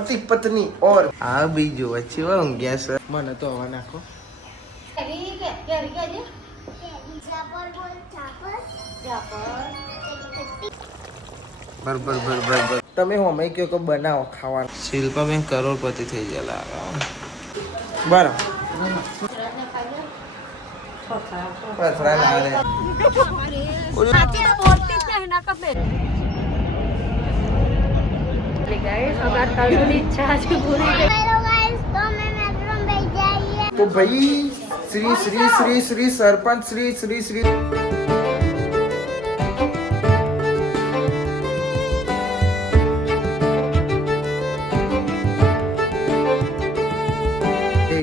पति पत्नी और हाँ बीजू अच्छी वो ઊંઘ્યા છે મને તો હવા નાખો બરોબર બરોબર તમે હમે કયો કે બનાવો ખાવાનું શિલ્પાબેન કરોડપતિ થઈ ગયેલા બરાબર પથરા ના રે तो भाई Shri Shri Shri Shri sarpanch Shri Shri Shri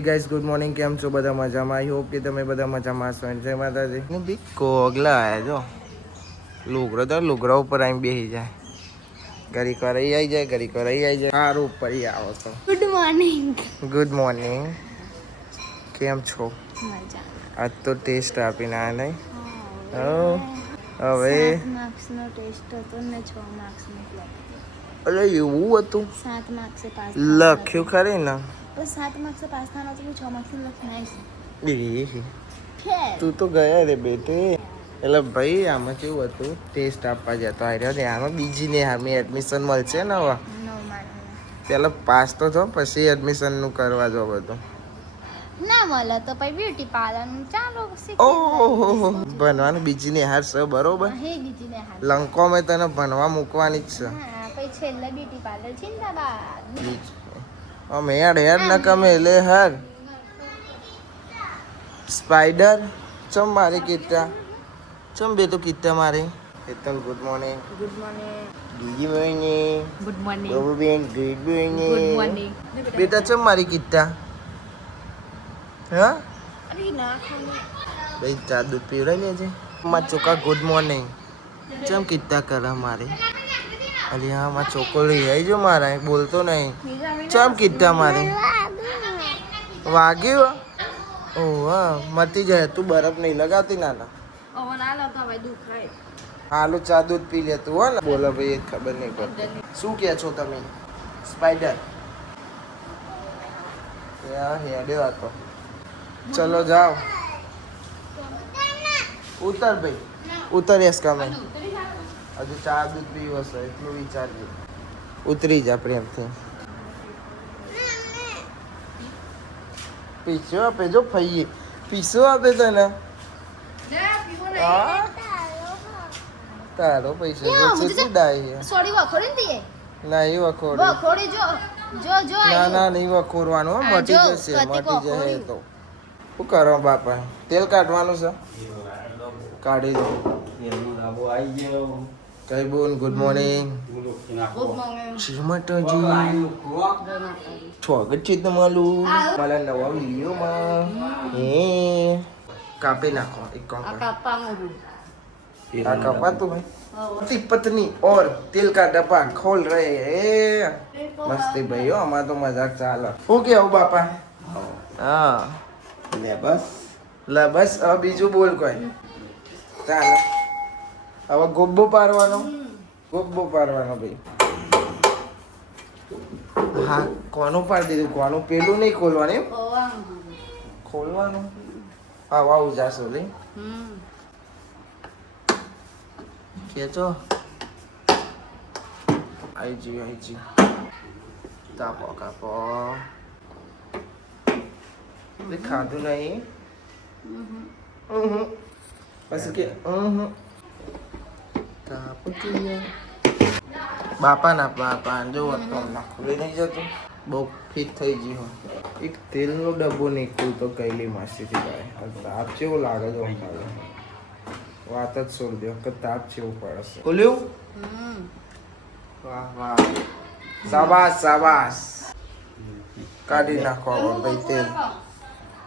guys good morning केम छो बधा मजामां आई होप कि तमे बधा मजामां हशो जय माताजी ने बी कोगला आया जो लुगड़ा ऊपर आई बेही जाए घड़ी कराई आई जाए घड़ी कराई आई जाए हार ऊपर ही आओ तो गुड मॉर्निंग केम छो आज तो टेस्ट आपीने आया नहीं હવે 7 માર્ક્સ નો ટેસ્ટ હતો ને 6 માર્ક્સ નો ફ્લોપ અરે એવું હતું 7 માર્ક્સ से पास લખ્યું ખરી ને बस 7 मार्क्स से पास थाना तो 6 मार्क्स से लखना है તું તો ગયા રે બેટે એટલે ભાઈ આમાં કેવું હતું ટેસ્ટ આપવા જતો આવ્યો ને આમાં બીજી ને હામી એડમિશન મળશે ને હવે પેલા પાસ તો થો પછી એડમિશનનું કરવા જો બધું ના મળે તો પછી બ્યુટી પાર્લર ચાલો ઓહો ભણવાનું બીજી ને હાર છે બરોબર હે બીજી ને હાર લંકો મેં તને ભણવા મૂકવાની જ છે હા પછી છેલ્લે બ્યુટી પાર્લર જિંદાબાદ અમે હેડ ન કમે લે હાર સ્પાઈડર ચમ મારી કીટા ચમ બે તો કીટા મારી હેતલ ગુડ મોર્નિંગ બીજી મોર્નિંગ ગુડ મોર્નિંગ બાબુ બેન ગુડ મોર્નિંગ ગુડ મોર્નિંગ બેટા ચમ મારી કીટા હા અરે ના ખાને ભાઈ ચા દૂધ પીવડાવી લેજે માં ચોકા ગુડ મોર્નિંગ ચમ કીટા કરે મારે અરે હા માં ચોકોડી આવી જો મારા બોલતો નહીં ચમ કીટા મારે વાગ્યું ઓહ હા મટી જાય તું બરફ નહીં લગાવતી નાના હાલું ચા દૂધ પી લેતું હો ને બોલો ભાઈ એ ખબર નહીં પડતી શું કહે છો તમે સ્પાઈડર હેડ્યો હતો ચલો જાઓ ઉતર ભાઈ ઉતર એસ કામે હજુ ચા દૂધ પીવો છે એટલું વિચારજો ઉતરી જા પ્રેમથી પીછો આપે જો ફઈએ પીસો આપે તને તારો પૈસા કેટલી ડાય સોડી વખોડી દીએ ના એ વખોડી વખોડી જો ના નહીં વખોરવાનું હો મટી જશે મટી જશે તો શું કરો બાપા તેલ કાઢવાનું છે કાઢી દો કઈ બોલ ગુડ મોર્નિંગ શ્રીમતાજી સ્વાગત છે તમારું મારા નવા વિડીયોમાં હે કાપી નાખો એક કામ કરો આ કાપાતું ભાઈ पति पत्नी और तिल का डब्बा खोल रहे हैं मस्ती भाई हो हमारा तो मजाक चाल हो गया हो बापा हाँ बस अब बीजू बोल कोई चाल अब गोब्बो पारवानो भाई हाँ कोनो पार दीधું કોનું પેલું નહીં ખોલવાનું ખોલવાનું આવું જાશો લે ખેંચો આઈ કાપો ખાધું નહીં પછી કે બાપા જો નાખવું નહીં જતું બહુ ફિટ થઈ ગયું એક તેલનો ડબ્બો નીકળ્યું તો કૈલી માસીથી ભાઈ તાપ કેવો લાગે છે વાત જ છોડ દો કે તાપ જેવું પડશે ખોલ્યું વાહ શાબાશ કાઢી નાખો ભાઈ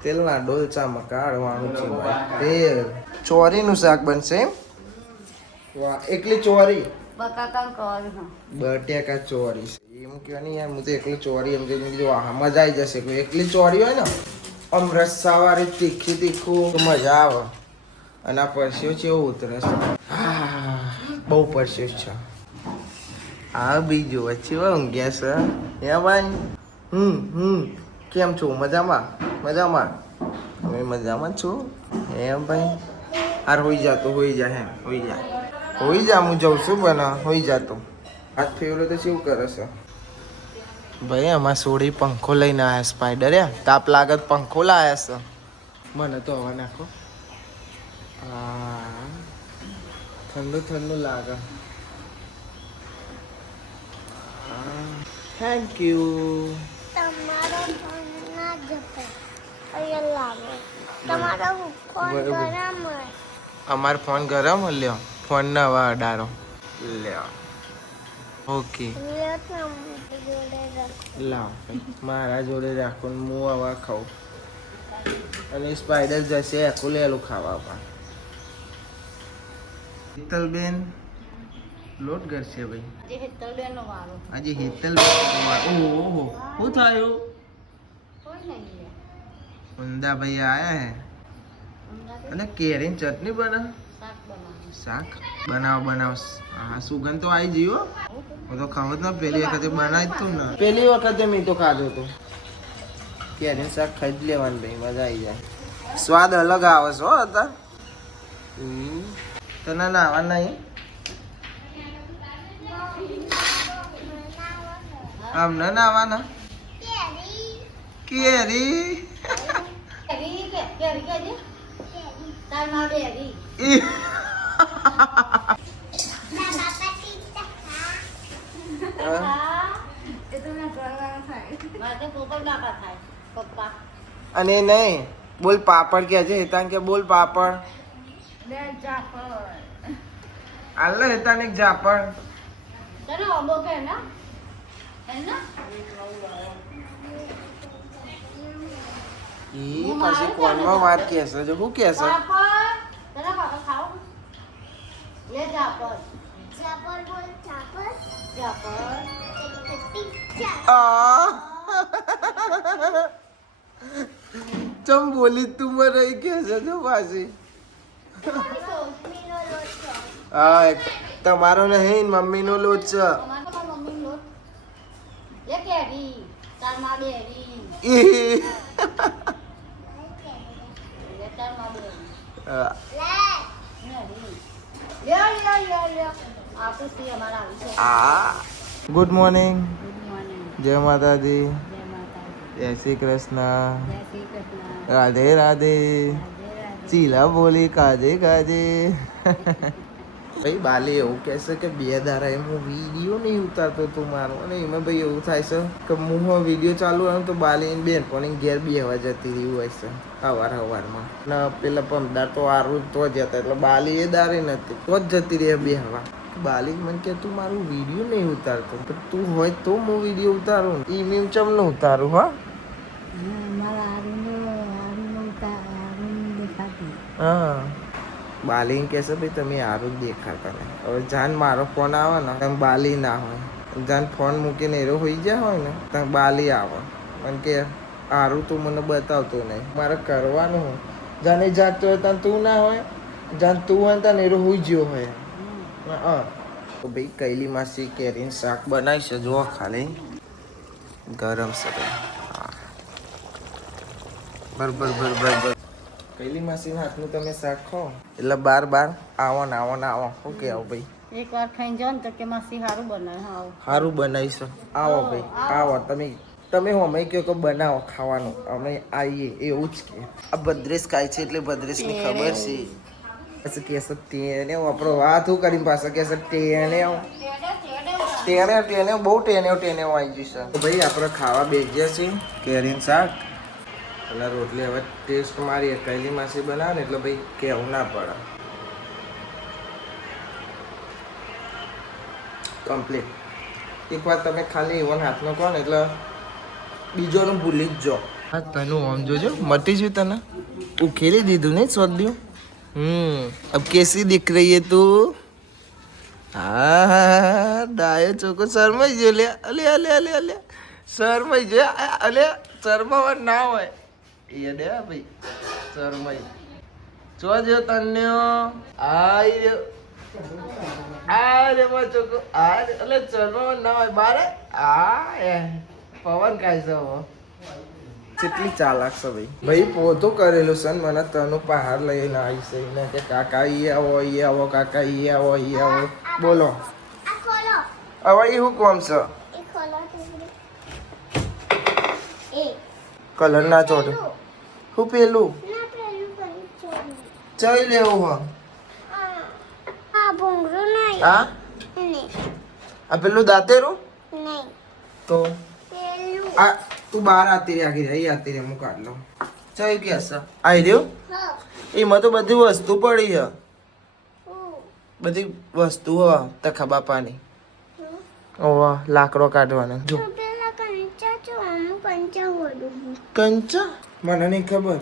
તેલના ડોલચામાં કાઢવાનું છે ભાઈ તેલ ચોરીનું શાક બનશે વાહ એકલી ચોરી બટેકા ચોરી છે એમ કહેવાય નહીં યાર હું તો એકલી ચોરી એમ કીધું મજા આવી જશે કોઈ એકલી ચોરી હોય ને આમ રસ્સાવાળી તીખું તો મજા આવે અને આ પરસ્યો છે એવું ઉતરે છે બહુ પરસ્યો છે આ બીજું વચ્ચે ઊંઘ્યા છે હે ભાઈ કેમ છો મજામાં મજામાં હું મજામાં છું હે ભાઈ હાર હોઈ જા તો હોઈ જા હે હોઈ જા હું જઉં છું બના હોઈ જા તો હાથ ફેવરો તો શું કરે છે ભાઈ આમાં સોડી પંખો લઈને આવ્યા સ્પાઈડર તાપ લાગત પંખો લાયા છે મને તો હવા નાખો હા ઠંડુ ઠંડુ લાગે થેન્ક યુ તમારો ફોન ના જપે અહીંયા લાવો તમારો ફોન ગરમ અમાર ફોન ગરમ લ્યો ફોન ના હવા અડારો લ્યો ઓકે લાવ મારા જોડે રાખો ને હું હવા ખાઉં અને સ્પાઈડર જશે આખું લેલું ખાવા પણ હેતલબેન લોટ કરશે ભાઈ આજે હેતલબેન ઓહો શું થયું ઊંધા ભાઈ આયા હે અને કેરીની ચટણી બના શાક બનાવ હા સુગંધ તો આવી ગયો હું તો ખાવ જ ના પેલી વખતે બનાવી જ તું ને પેલી વખતે મેં તો ખાધો હતો કેરીનું શાક ખાઈ જ લેવાનું ભાઈ મજા આવી જાય સ્વાદ અલગ આવે છે હો હતા તને નાવા નહીં આમને નાવાના કેરી અને નહીં બોલ પાપડ કે છે હેતાન કે બોલ પાપડ આલે હેતાન એક જાપડ ઈ પછી કોનમાં વાત કેસે જો હું કેસે ચમ બોલી તું મને કેસે જો પાછી હા તમારો નહીં મમ્મીનો લોટ છે ગુડ મોર્નિંગ જય માતાજી જય શ્રી કૃષ્ણ રાધે રાધે ચીલા બોલી કાજે કાજે ભાઈ બાલી એવું કહેશે કે બે દાડા એમ હું વિડીયો નહીં ઉતારતો તું મારો અને એમાં ભાઈ એવું થાય છે કે હું વિડીયો ચાલુ આવ્યો તો બાલી બેન પણ ઘેર બી હવા જતી રહ્યું હોય છે સવારમાં ને પેલા પમદાર તો આરું તો જ હતા એટલે બાલી એ દારે નથી તો જ જતી રહે બે હવા બાલી મને કે તું મારું વિડીયો નહીં ઉતારતો તો તું હોય તો હું વિડીયો ઉતારું એ મીમ ચમ ન ઉતારું હા હા બાલી કહેશે ભાઈ તમે હારું જ દેખાતા ને હવે જાન મારો ફોન આવે ને તમે બાલી ના હોય જાન ફોન મૂકીને એરો હોઈ જાય હોય ને તમે બાલી આવે પણ કે હારું તું મને બતાવતો નહીં મારે કરવાનું હોય જાને જાગતો હોય ત્યાં તું ના હોય જાન તું હોય ત્યાં એરો હોઈ ગયો હોય હા તો ભાઈ કૈલી માસી કેરીનું શાક બનાવી છે જુઓ ખાલી ગરમ છે હા બરાબર કૈલી માસી હાથનું તમે શાક ખાઓ એટલે બાર આવો ને શું કે આવો ભાઈ એક વાર ખાઈને જાઓ ને તો કે માસી સારું બનાવે સારું બનાવીશ આવો ભાઈ આવો તમે હું અમે કહો કે બનાવો ખાવાનું અમે આવીએ એવું જ કે આ ભદ્રેશ ખાય છે એટલે ભદ્રેશની ખબર છે પછી કહેશે તેને આપણો વાત શું કરીને પાછા કહેશે તેને બહુ ટેને આવી જશે તો ભાઈ આપણે ખાવા બેસ્યા છીએ કેરીનું શાક એટલે રોટલી હવે ટેસ્ટ મારી કૈલી માસી બનાવે ને એટલે ભાઈ કેવું ના પડે કમ્પ્લીટ એકવાર તમે ખાલી ઇવન હાથનો કહો ને એટલે બીજોનું ભૂલી જ જો હા તનું આમ જોજો મટી ગયું તને ઉખેરી દીધું ને સોદ્યું अब कैसी दिख रही है तू हाँ डायो ચોકો શરમાઈ ગયો લે અલે શરમાઈ ગયો અલે શરમાવા ના હોય એ દે ભાઈ શરમાઈ જો તન્યો આઈ અરે ચોકો અરે એટલે ચલો ના હોય બારે પવન ખાય છે હવે કેટલી ચાલાક છે ભાઈ પોતું કરેલું છે ને મને તનું પહાડ લઈને આવી છે ને કે કાકા ઈ આવો કાકા ઈ આવો બોલો આ ખોલો હવે એ શું કોમ છે એ ખોલો એ કલર ના ચોટે શું પેલું ના પેલું કંઈ ચઈ લેવું હ આ ભૂંગળું નહીં હા નહીં આ પેલું દાંતેરું નહીં તો પેલું આ તું બહાર આતી રે આખી રહી આતી રે હું કાઢ લઉં ચઈ કે હશે આવી રહ્યું હા એમાં તો બધી વસ્તુ પડી છે હું બધી વસ્તુ હ તખા બાપાની ઓવા લાકડો કાઢવાનો જો તો પેલા કંચા છો હું કંચા વડું હું કંચા મને નહીં ખબર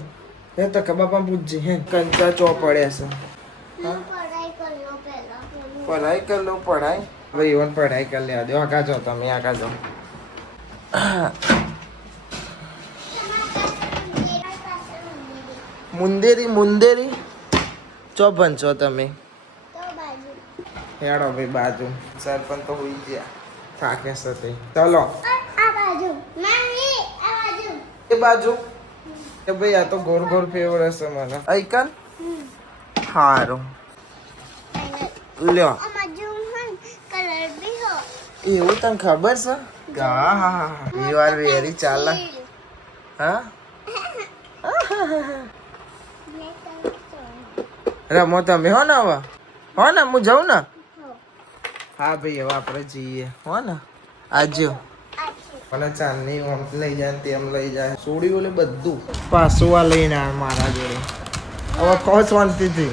એ તખા બાપા પૂછજે હે કંચા ચો પડ્યા છે પઢાઈ કરલો પહેલા પેલું પઢાઈ કર લો પઢાઈ ભાઈ ઇવન પઢાઈ કરી લે દો આગા જાઓ તમે આગા જાઓ મુંદેરી ચો ભણશો તમે તો બાજુ હેડો ભાઈ બાજુ સરપંચ તો હોઈ ગયા થાકે છે ચલો આ બાજુ નહીં આ બાજુ એ બાજુ એ ભાઈ આ તો ગોર ગોર ફેવર હશે મને આઈકન હારું લ્યો આ બાજુ હન કલર બી હો એવું તને ખબર છે હા યુ આર વેરી ચાલાક હા રમો તમે હો ને હવે હો ને હું જાઉં ને હા ભાઈ હવે આપણે જઈએ હો ને આજ્યો મને ચાંદની ઓમ લઈ જાય ને તેમ લઈ જાય સોડી ઓલે બધું પાછું આ લઈને આવે મારા જોડે હવે કહો શાંતિથી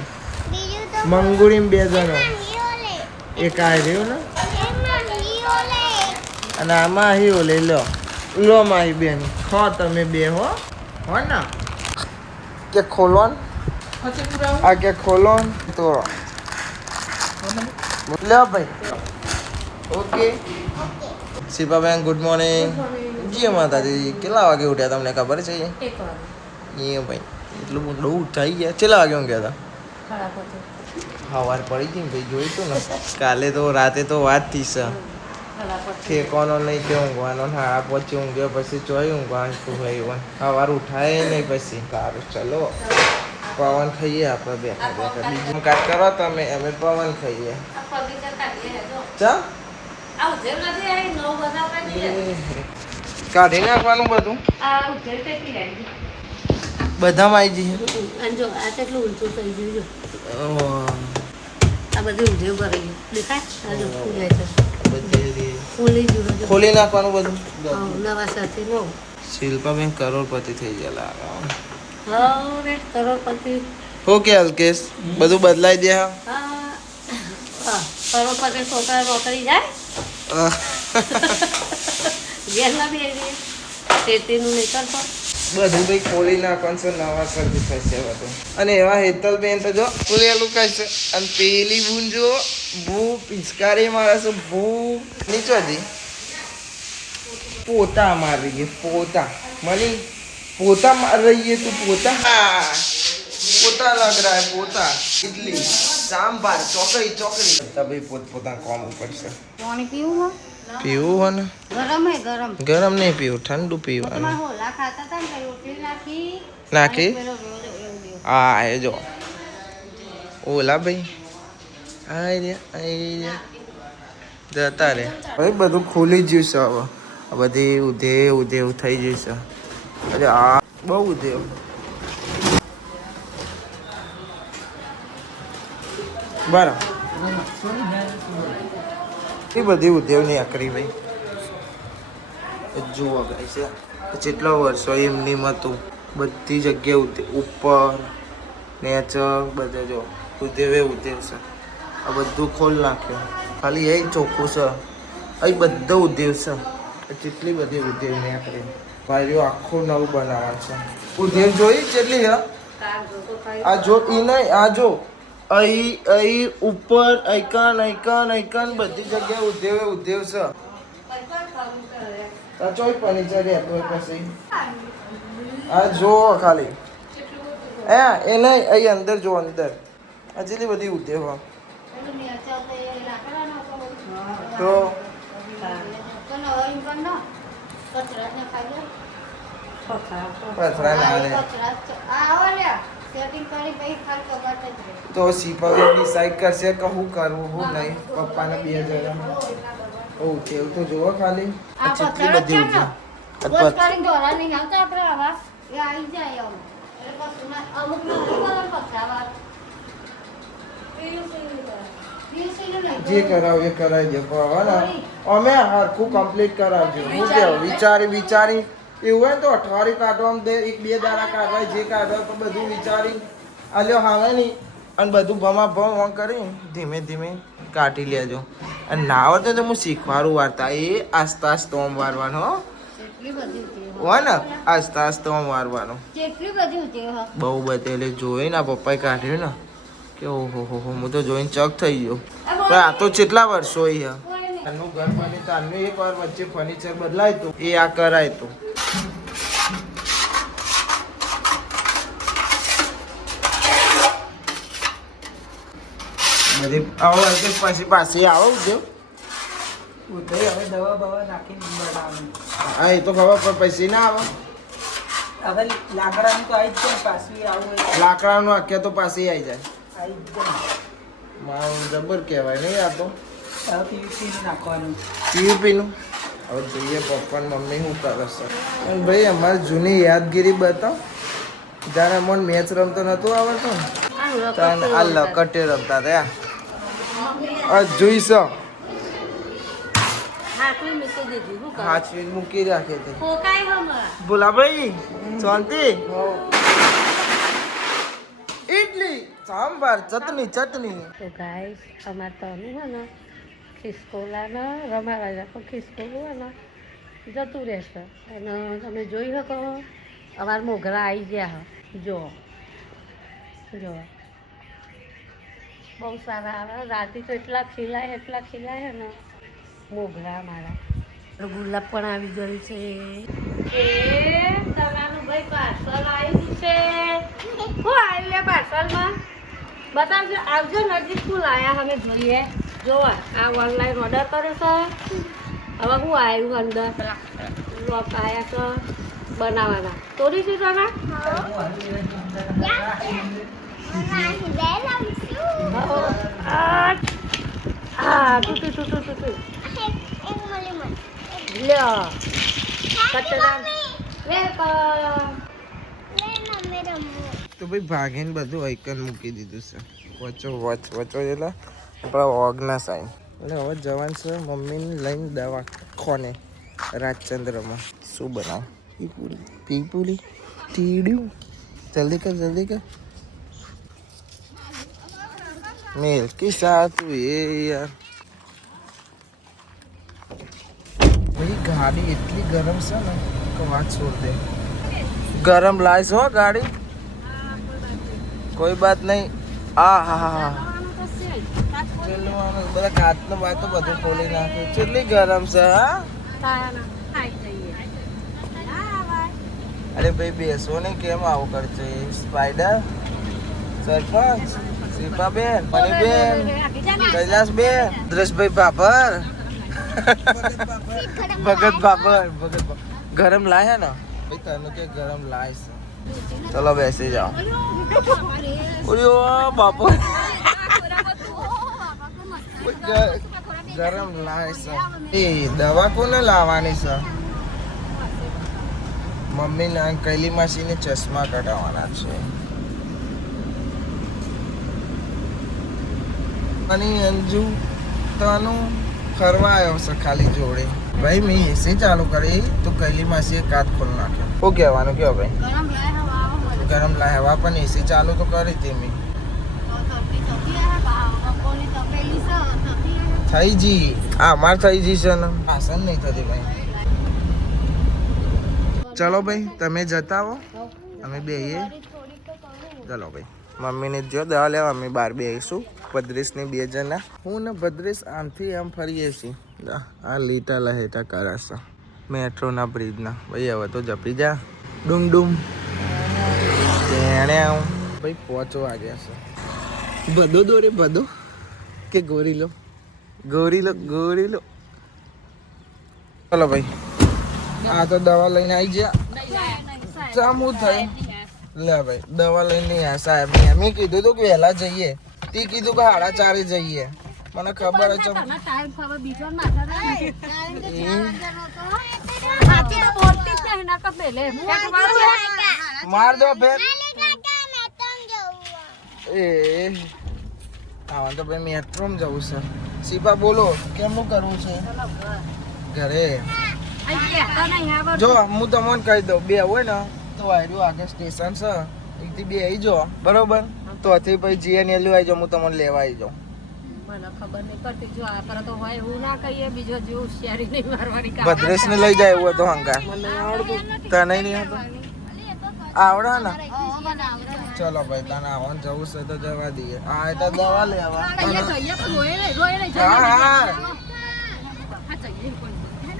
બીજું તો મંગુરી બે જણો હિયોલે એક આ રહ્યું ને એમાં હિયોલે અને આમાં અહીં ઓલે લો મારી બેન ખો તમે બે હો ને કે ખોલો ને આ કે ખોલો ને તો લો ભાઈ ઓકે શિલ્પાબેન ગુડ મોર્નિંગ જી માતાજી કેટલા વાગે ઉઠ્યા તમને ખબર છે એ ભાઈ એટલું બહુ ઉઠાઈ ગયા કેટલા વાગે ઊંઘ્યા હતા સવાર પડી ગઈ ભાઈ જોયું તું ને કાલે તો રાતે તો વાત થઈ છે ઠેકોનો નહીં કે ઊંઘવાનો હાડા પછી ઊંઘ્યો પછી ચોય ઊંઘવાનું શું હોય સવાર ઉઠાય નહીં પછી સારું ચલો પવન ખાઈએ આપણે બેઠા બેઠા બીજું કાટ કરો તમે અમે પવન ખાઈએ ચા કાઢી નાખવાનું બધું બધામાં આવી જઈએ જો આ કેટલું ઊંચું થઈ ગયું જો આ બધું ઊંધું ભરાઈ ગયું દેખાય આ જો ફૂલાય છે ફૂલી ગયું જો. ખોલી નાખવાનું બધું હા, નવા સાથે નો શિલ્પાબેન કરોડપતિ થઈ ગયા લાગે હવે કરોડપતિ ઓકે અલ્કેશ બધું બદલાઈ દે હા કરોડપતિ છોકરા નોકરી જાય ઘેરના બી ખેતીનું નહીં કરતો બધું ભાઈ ખોલી નાખવાનું છે નવા સરથી થશે બધું અને એવા હેતલબેન તો જો પૂરેલું કહેશે અને પેલી બૂન જો ભૂ પિચકારી મારે છે ભૂ નીચોજી પોતા મારી ગઈ પોતા મની પોતા માર રહી है तू पोता हाँ पोता लग रहा है पोता इडली सांभर चौकड़ी तभी पोत पोता काम ऊपर से પાણી પીવું पीવું हो ना ગરમ હે ગરમ गरम नहीं पीવું ठंडू पीવાનું તમારે હોલા ખાતા હતા ને રોટલી નાખી નાખી પેલો એવું દે આ એ જો ઓલા ભાઈ આઈ રે જતા રે ભાઈ બધું ખુલી ગયું છે હવે આ બધી ઉધેવ થઈ ગયું છે અરે આ બહુ ઉધેવ બરાબર એ બધી ઉધેવ ની આકરી ભાઈ જુઓ ગાય છે જેટલા વર્ષો એમની હતું બધી જગ્યાએ ઉપર નેચર બધે જો ઉધેવે ઉધેવ છે આ બધું ખોલ નાખ્યું ખાલી એ ચોખ્ખું છે અહીં બધો ઉધેવ છે જેટલી બધી ઉધેવ નીકળી ભાઈઓ આખું નવું બનાવવાનું છે ઉધેવ જોઈ જેટલી હે આ જો ઈ નહીં આ જો અહીં ઉપર ઐકન બધી જગ્યાએ ઉધેવ છે આ ચોઈ ફર્નિચર રહેતો પછી આ જો ખાલી એ નહીં અહીં અંદર જો અંદર આ જેટલી બધી ઉધેવ તો પથરા ના રે તો શીપા ડિસાઈડ કરશે કે હું કરવું હું નહીં પપ્પાને 2 જણા ઓ કેવું તો જોવો ખાલી આ કેટલી બધી ઉજી જે કરાવ એ કરાવી દે પણ અમે હરખું કમ્પ્લીટ કરાવજો હું કેવું વિચારી એવું હોય તો અઠવાડિયું કાઢવા દે 1-2 દાડા કાઢવા જે કાઢવા તો બધું વિચારી આલ્યો હાવે નહીં અને બધું ભમા ભમ કરી ધીમે ધીમે કાઢી લેજો અને ના આવડે તો હું શીખવાડું વાર્તા એ આસ્તા આસ્તા ઓમ વારવાનો હોય ને આસ્તા આસ્તા ઓમ વારવાનો બહુ બધી એટલે જોઈ ને પપ્પાએ કાઢ્યું ને કે ઓહો હો હું તો જોઈને ચક થઈ ગયો પણ આ તો કેટલા વર્ષો એનું ઘર બની તારનું એક વાર વચ્ચે ફર્નિચર બદલાય તો એ આ કરાય તો બધી આવો પછી પાછી આવો જો હવે દવા બવા નાખીને બનાવવાનું. હા એ તો ખબર પણ પૈસા ના આવે હવે લાકડાનું તો આવી જ જાય પાછું આવું હોય લાકડાનું આખ્યા તો પાછી આવી જાય આવી જ જાય. મારું જબર કહેવાય નહીં આ તો હવે પીવીસી નાખવાનું. પીયુપીનું હવે જોઈએ પપ્પા ને મમ્મી શું કરે છે અને ભાઈ અમારી જૂની યાદગીરી બતાવ જ્યારે મને મેચ રમતો નહોતું આવડતું ને આ લકટે રમતા હતા જોઈશ હાચવી મૂકી રાખે છે બોલા ભાઈ શાંતિ ઇડલી સાંભાર ચટણી તો ગાઈસ અમાર તો હે ને ખિસકોલાના રમાડા પણ ખિસકોલું હે ને જતું રહેશે અને તમે જોઈ શકો અમારા મોગરા આવી ગયા જો બહુ સારા આવે રાતે તો એટલા ખીલાય ને મોગરા મારા ગુલાબ પણ આવી ગયું છે એ તમારું ભાઈ પાર્સલ આવ્યું છે શું આવ્યું લે પાર્સલમાં બતાવજો આવજો નજીક શું લાયા અમે જોઈએ જો આ ઓનલાઈન ઓર્ડર કર્યો છે હવે શું આવ્યું અંદર લોક આવ્યા છે બનાવવાના તોડીશું તમે હા તું લ્યો તો ભાઈ ભાગીને બધું આઈકન મૂકી દીધું છે વચો એટલે આપણા ઓગના સાઈન એટલે હવે જવાનું છે મમ્મીને લઈને દવાખાને રાજચંદ્રમાં શું બનાવ પીપુલી ટીડ્યું જલ્દી કર મિલ્કી સાતું એ યાર ભાઈ ગાડી એટલી ગરમ છે ને કે વાત છોડ દે ગરમ લાઈસ હો ગાડી કોઈ બાત નહીં હા બધા કાચનો વાતો બધું ખોલી નાખ્યું કેટલી ગરમ છે હા અરે ભાઈ બેસો ને કેમ આવું કરશે સ્પાઈડર સરપંચ શિલ્પાબેન મનીબેન કૈલાસબેન દ્રશભાઈ બાબર ભગત બાબર ગરમ લાય ને ભાઈ તને કે ગરમ લાય છે ચલો બેસી જાઓ બાપુ ગરમ લાય છે એ દવા કોને લાવવાની છે મમ્મી ના કૈલી માસીને ચશ્મા કઢાવવાના છે અને અંજુ તનું ફરવા આવ્યો છે ખાલી જોડે ભાઈ મેં એસી ચાલુ કરી તો કૈલી માસીએ કાચ ખોલ નાખ્યો શું કહેવાનું કયો ભાઈ ગરમ લાય હવા પણ એસી ચાલુ તો કરી હતી મેં થઈ જી અમાર થઈ જી છે ને આસન નહીં થતી ભાઈ ચલો ભાઈ તમે જતા આવો અમે બેહીએ ચલો ભાઈ મમ્મીને જો દવા લેવા અમે બહાર બેસીશું ભદ્રેશની 2 જણા હું ને ભદ્રેશ આમથી આમ ફરીએ છીએ આ લીટા લહેટા કરાશે મેટ્રોના બ્રિજના ભાઈ હવે તો જપી જા ડુમ તેને આવું ભાઈ 5 વાગ્યા છે બધો દોરે બધો કે ગોરીલો ગોરીલો ગોરીલો. ચલો ભાઈ, આ તો દવા લઈને આવી ગયા. ચામું થાય લે ભાઈ, દવા લઈને નહીં આ સાહેબ ને મેં કીધું તું કે વહેલા જઈએ, તે કીધું કે 4:30 જઈએ. મને ખબર જ ટાઈમ ખબર બીજો માર દો ફેર. એ આવા તો ભાઈ મેટ્રો માં જવું છે. શિપા બોલો કેમનું કરવું છે ઘરે? જો હું તમને કહી દઉં, બે હોય ને તો આવ્યું આગળ સ્ટેશન છે, એકથી બે આવી જાઓ બરોબર, તો પછી પછી GNLU આવી જાઓ, હું તમને લેવા આવી જાઉં. મને ખબર નહીં પડતી, જો આ પર તો હોય એવું ના કહીએ, બીજો જે હોશિયારી નહીં મારવાની. ભદ્રેશ ને લઈ જાય એવું હોય તો હંકાર તને નહીં આવડે ને? ચલો ભાઈ, તને આવવાનું જવું છે તો જવા દઈએ. હા એ તો દવા લેવા. હા હા,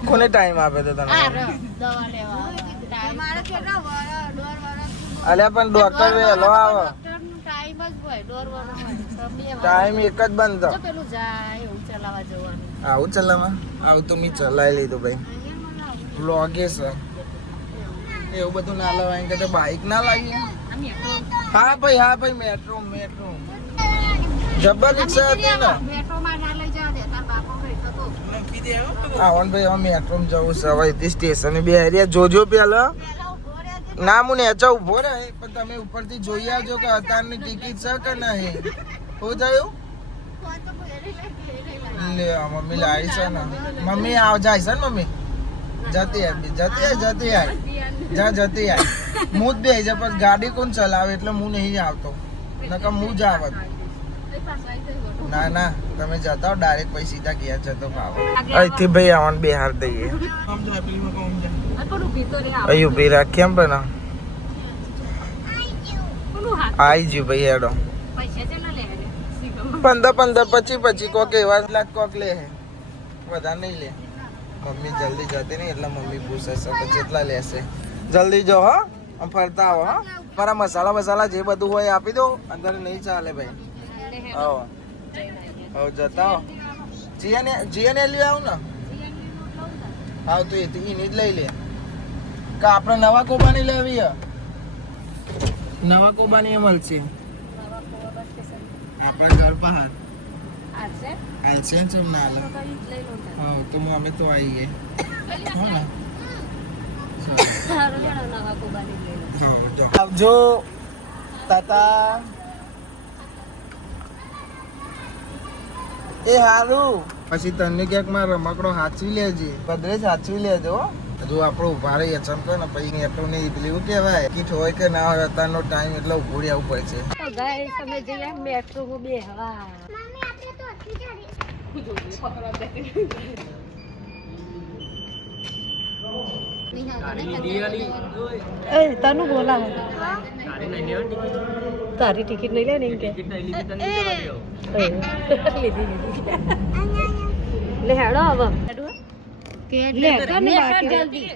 કોને ટાઈમ આપે તો તને? અલ્યા પણ ડોક્ટર વહેલો આવે, ટાઈમ એક જ બંધ. આવું ચલાવવા આવું તો મેં ચલાવી લીધું ભાઈ. વ્લોગે છે એવું બધું ના લવાય કે બાઈક ના લાવીએ. હા ભાઈ મેટ્રો મેટ્રો જબર રિક્ષા હતી ને. આવન ભાઈ હવે મેટ્રો માં જવું છે. હવે સ્ટેશન બે એરિયા જોજો પેલા. ના હું નેચા ઉભો રહે પણ તમે ઉપરથી જોઈ આવજો કે અત્યારની ટિકિટ છે કે નહીં. શું થયું? લે મમ્મી લાવી છે ને, મમ્મી આવ જાય છે ને, મમ્મી જતી આય જતી આય. હું જ બે છે પણ ગાડી કોણ ચલાવે એટલે હું નહીં આવતો, નકર હું જ આવત. ના તમે જતા હો ડાયરેક્ટ પછી સીધા ઘેર જતો ભાવ. અહીંથી ભાઈ આવવાનું બિહાર દઈએ. અહીં ઉભી રાખી એમ પણ આવી ગયું ભાઈ હેડો. 15 25 કોક એવા લાખ કોક લે હે, વધારે નહીં લે. મમ્મી જલ્દી જતી નહીં એટલે મમ્મી પૂછે છે કે કેટલા લેશે. જલ્દી જો હો, ફરતા આવો હા. મારા મસાલા જે બધું હોય આપી દો, અંદર નહીં ચાલે ભાઈ. હવે જતા હો. GNLU આવું ને? હા તો એની જ લઈ લે. કે આપણે નવા કોબાની લેવી હે? નવા કોબાની મળશે આપણા ઘર બહાર. હાલશે ને ચમ ના લે. હા તો અમે તો આવીએ. આવજો તાતા. એ હારું પછી તને ક્યાંક માં રમકડો હાચવી લેજે. ભદ્રેશ હાચવી લેજો. હજુ આપણો ઉભા રહીએ ચમકો ને પછી એટલું નહીં પેલું કહેવાય કીટ હોય કે ના હોય, અત્યારનો ટાઈમ એટલે ઉભું રહેવું પડશે. તો ગાઈસ તમે જઈએ મેટ્રો માં બેહવા. એ તને બોલા તારી ટિકિટ નહીં લે ને કે લે હેડો હવે લે કર ને બાકી જલ્દી.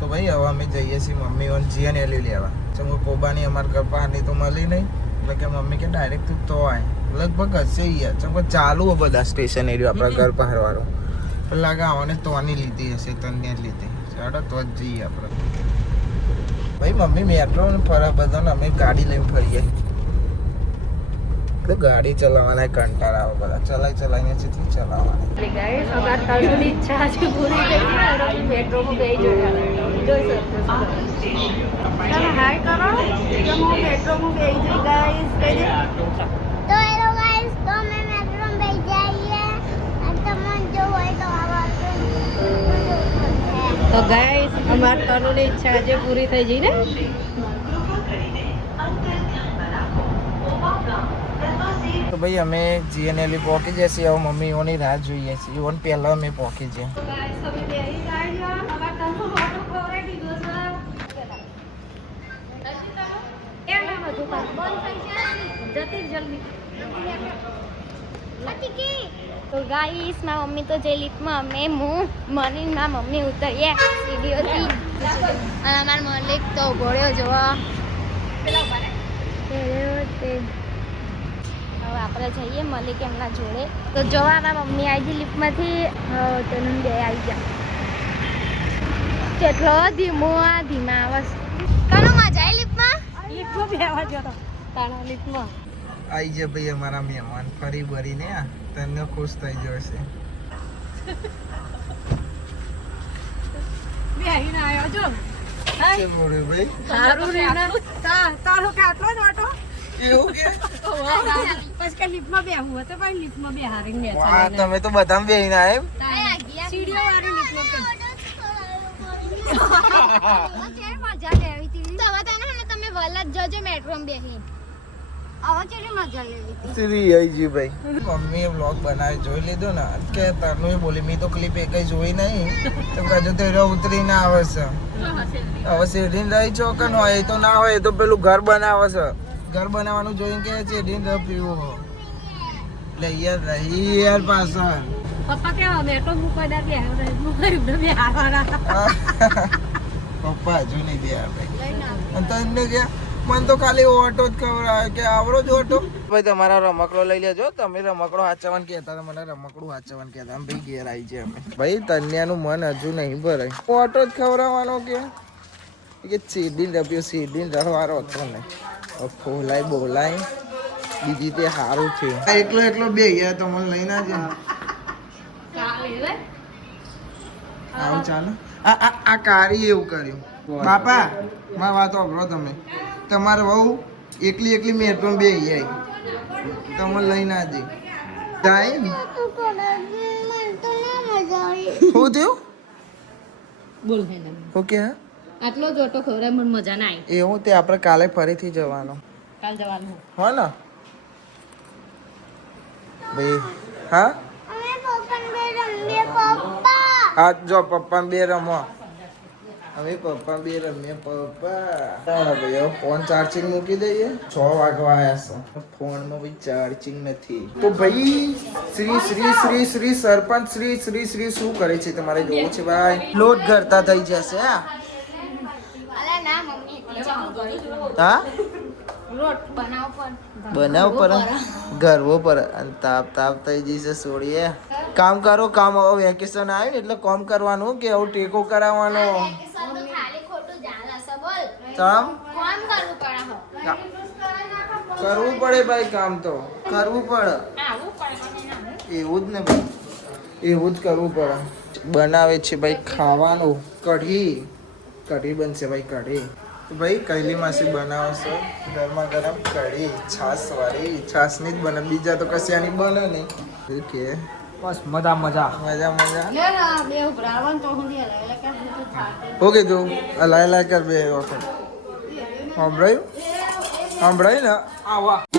તો ભાઈ હવે અમે જઈએ છીએ મમ્મી ઓન GNLU લેવા. ચમકો કોબાની અમારા ઘર બહારની તો મળી નહીં એટલે કે મમ્મી કે ડાયરેક્ટ તું તો આય. લગભગ હશે યાર, ચમકો ચાલુ હોય બધા સ્ટેશન એરિયા આપણા ઘર બહાર વાળો. પણ લાગે આવને તોની લીધી હશે, તને લીધી ચાલો તો જ જઈએ આપણે. ભાઈ મમ્મી મેટ્રો ફરવા બધા અમે ગાડી લઈને ફરીએ. ગાડી ચલાવવાના કંટાળા આવે બધા, ચલાવીને કેટલી ચલાવવાની. ગાઈસ અમાર તળની ઈચ્છા છે પૂરી થઈ ગઈ. હવે મેટ્રોમાં બેહી જોઈ શકતો. ચાલો હાય કરો કે હું મેટ્રોમાં બેહી જઈ ગાઈસ કહી દે. તો હેલો ગાઈસ, તો અમે મેટ્રો માં બેસી જઈએ અને તમને જો હોય તો આવા. તો ગાઈસ અમાર તળની ઈચ્છા આજે પૂરી થઈ ગઈ ને. તો ભાઈ અમે GNLU પહોંચી જશે. હવે મમ્મી ઓની રાહ જોઈએ છીએ. ઓન પહેલા અમે પહોંચી જઈએ. તો ગાઈસ મારી મમ્મી તો જે લિફ્ટમાં હું મની મારી મમ્મી ઉતરીએ સીડીઓથી અને અમારો મલિક તો ઘોડ્યો જોવા હવે આપણે જઈએ મલિક એમના જોડે તો જોવા મારા મમ્મી આવી ગઈ લિફ્ટમાંથી તેનું બે આવી ગયા કેટલો ધીમા આવે કનો મજા આવી લિફ્ટમાં બેહવા જતો તાણા લિફ્ટમાં આઈ જાય ભાઈ અમારા મહેમાન ફરી ભરીને તને ખુશ થઈ જશે બેહીને આવ્યો જો કે બોલે ભાઈ સારું રે તારો કે આટલો જ વાટો એવું કે પછી કે લિફ્ટમાં બેહવું હોય તો ભાઈ લિફ્ટમાં બેહારીને વાહ તમે તો બધા બેહીને આય સીડીઓ વાળી લિફ્ટમાં મજા લેવી હતી તમે વલત જજો મેટ્રોમાં બેહી આવા ચેરી મજા લેવી હતી શ્રી આઈજી ભાઈ મમ્મીએ વ્લોગ બનાવી જોઈ લીધો ને કે તરનું બોલી મેં તો ક્લિપ એકઈ જોઈ નહીં તો કજુ તો ઉતરીને આવે છે હવે શેરડીને રહી ચોકન હોય એ તો ના હોય એ તો પેલું ઘર બનાવે છે ઘર બનાવવાનું જોઈને કે શેરડીને રહ પીવું એટલે યાર પાછળ પપ્પા કેવા મેટ્રો મૂકવા દે બેહારવાના પપ્પા હજુ નહીં દે ભાઈ તને કે મને તો ખાલી ઓટો જ ખબર કે આવડો જ ઓટો ભાઈ તમારા રમકડો લઈ લેજો તમે રમકડો હાચવાનું કહેતા હતા મને રમકડું હાચવાનું કહેતા અમે ભાઈ ઘેર આવી છે અમે ભાઈ તન્યાનું મન હજુ નહીં ભરાય ઓટો જ ખવડાવવાનો કે સીડીને રવારો હતો ને ફોલાય બોલાય બીજી તે સારું છે એકલો બે ગયા તો મને લઈને આવજે આવું ચાલો આ કારી એવું કર્યું બાપા મારી વાત સાંભળો તમે તમારે બહુ એકલી મેટ્રો બે જાય તમે લઈને આજે જાય ને શું થયું બોલ હે ને ઓકે હા આટલો જ ઓટો ખવડાય મને મજા ના આવી એવું તે આપણે કાલે ફરીથી જવાનું કાલ જવાનું હો ને ભાઈ હા અમે પપ્પાને બે રમીએ પપ્પા હા જો પપ્પા બે રમો હવે પપ્પા બે રમીએ પપ્પા ભાઈ હવે ફોન ચાર્જિંગ મૂકી દઈએ 6 વાગવા આવ્યા છે ફોનમાં ભાઈ ચાર્જિંગ નથી તો ભાઈ શ્રી સરપંચ શ્રી શું કરે છે તમારે જોવું છે ભાઈ લોટ ઘરતા થઈ જશે અલા ના મમ્મી હા રોટ બનાવ પર ગરવો પર અને તાપ થઈ જશે છોડીએ કામ કરો કામ હવે વેકેશન આવ્યું ને એટલે કામ કરવાનું કે આવું ટેકો કરાવવાનો ખાલી ખોટું જાણ હશે બોલ કામ કોણ કરવું પડે હો કરવું પડે ભાઈ કામ તો કરવું પડે આવું પડે એવું જ ને ભાઈ એવું જ કરવું પડે બનાવે છે ભાઈ ખાવાનું કઢી બનશે ભાઈ કઢી તો ભાઈ કૈલી માસી બનાવશે ગરમા ગરમ કઢી છાસ વાળી છાસની જ બને બીજા તો કશિયાની બને નહીં કે બસ મજા મજા બે ઉભરાવાનું તો હું ઓકે તું લાય કર બે વખત સાંભળાયું ને આવા